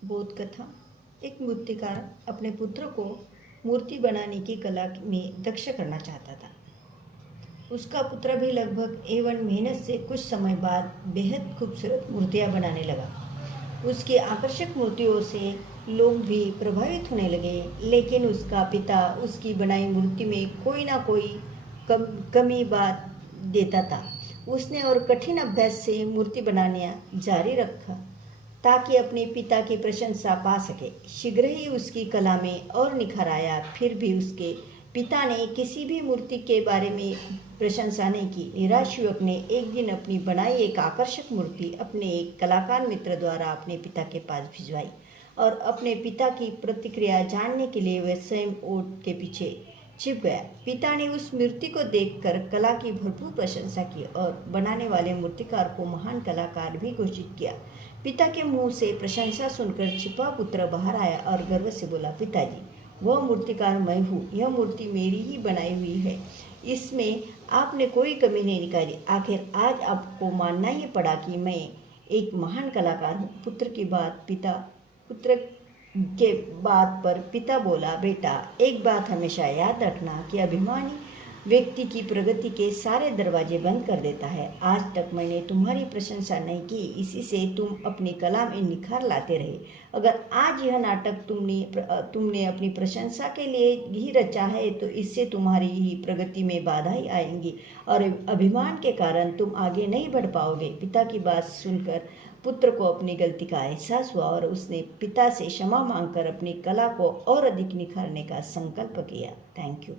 बोध कथा। एक मूर्तिकार अपने पुत्र को मूर्ति बनाने की कला में दक्ष करना चाहता था। उसका पुत्र भी लगभग A1 मेहनत से कुछ समय बाद बेहद खूबसूरत मूर्तियां बनाने लगा। उसकी आकर्षक मूर्तियों से लोग भी प्रभावित होने लगे, लेकिन उसका पिता उसकी बनाई मूर्ति में कोई ना कोई कमी बात देता था। उसने और कठिन अभ्यास से मूर्ति बनाना जारी रखा ताकि अपने पिता की प्रशंसा पा सके। शीघ्र ही उसकी कला में और निखार आया। फिर भी उसके पिता ने किसी भी मूर्ति के बारे में प्रशंसा नहीं की। निराश युवक ने एक दिन अपनी बनाई एक आकर्षक मूर्ति अपने एक कलाकार मित्र द्वारा अपने पिता के पास भिजवाई और अपने पिता की प्रतिक्रिया जानने के लिए वह स्वयं ओट के पीछे छिप गया। पिता ने उस मूर्ति को देखकर कला की भरपूर प्रशंसा की और बनाने वाले मूर्तिकार को महान कलाकार भी घोषित किया। पिता के मुंह से प्रशंसा सुनकर छिपा पुत्र बाहर आया और गर्व से बोला, पिताजी, वह मूर्तिकार मैं हूँ। यह मूर्ति मेरी ही बनाई हुई है। इसमें आपने कोई कमी नहीं निकाली। आखिर आज आपको मानना ही पड़ा कि मैं एक महान कलाकार हूँ। पुत्र के बात पर पिता बोला, बेटा, एक बात हमेशा याद रखना कि अभिमानी व्यक्ति की प्रगति के सारे दरवाजे बंद कर देता है। आज तक मैंने तुम्हारी प्रशंसा नहीं की, इसी से तुम अपनी कला में निखार लाते रहे। अगर आज यह नाटक तुमने अपनी प्रशंसा के लिए ही रचा है तो इससे तुम्हारी ही प्रगति में बाधाएं आएंगी और अभिमान के कारण तुम आगे नहीं बढ़ पाओगे। पिता की बात सुनकर पुत्र को अपनी गलती का एहसास हुआ और उसने पिता से क्षमा मांगकर अपनी कला को और अधिक निखारने का संकल्प किया। Thank you.